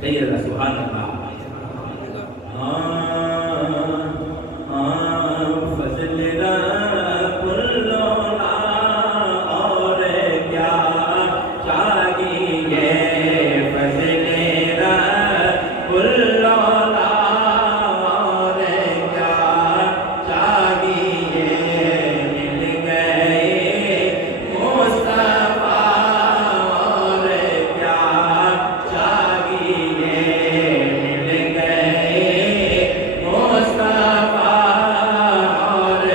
کہیے ذرا سبحان اللہ۔ فضل رب العلا اور کیا چاہیے، فضل رب العلا اور کیا چاہیے، مل گئے مصطفیٰ اور کیا چاہیے، مل گئے مصطفیٰ اور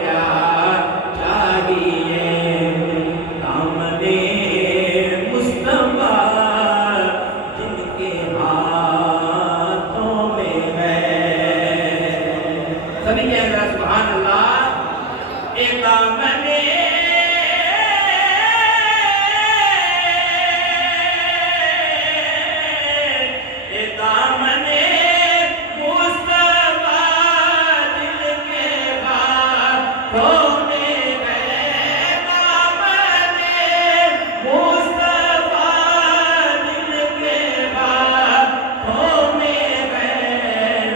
کیا چاہیے، دامن مصطفیٰ جن کے ہاتھوں میں ہے، سبھی کہہ رہے ہیں سبحان اللہ۔ اے دامن اے دامن مصطفیٰ جن کے ہاتھوں میں ہے، دامن مصطفیٰ جن کے ہاتھوں میں ہے،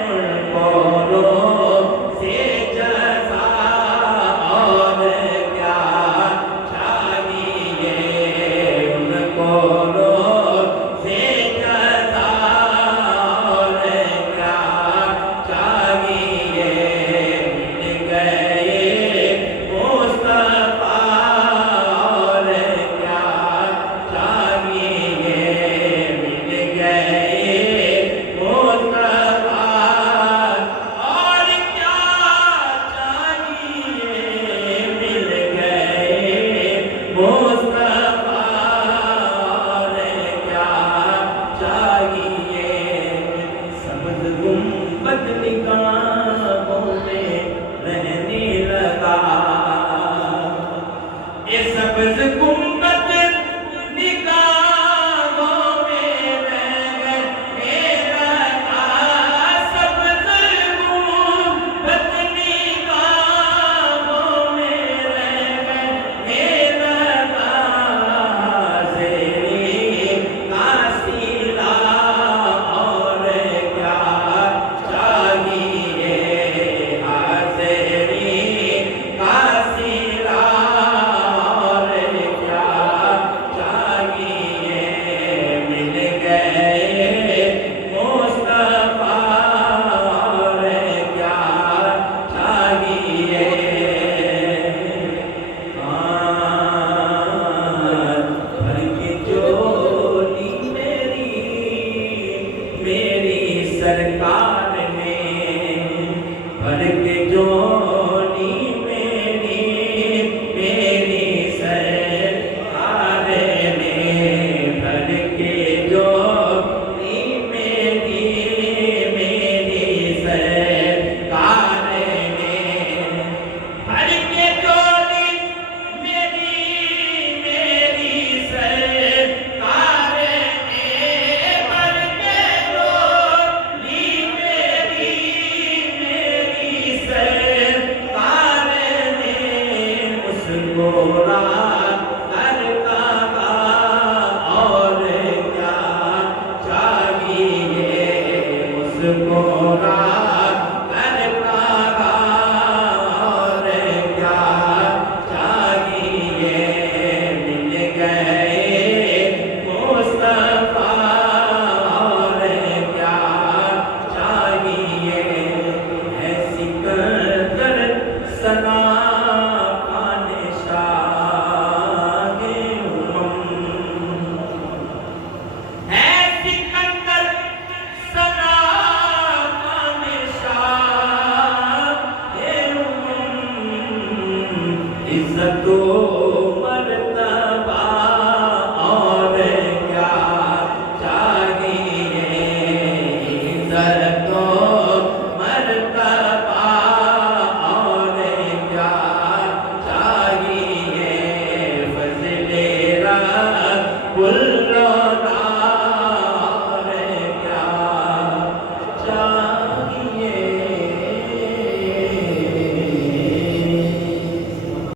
ان کو رو سے جزا اور کیا چاہیے، ان کو رو سے جزا اور کیا چاہیے، مل گئے مصطفیٰ اور کیا چاہیے، مل گئے مصطفیٰ اور کیا چاہیے، مل گئے مصطفیٰ اور کیا چاہیے، سبز گنبد نگاہوں میں رہنے لگا، یہ سبز گنبد نگاہوں میں رہنے لگا، سبز گنبد نگاہوں میں رہنے لگا، زیرِ کاسیلہ اور کیا چاہیے، زیرِ کاسیلہ اور کیا چاہیے، مل گئے مصطفیٰ اور کیا چاہیے، بھر کے جھولی میری سرکار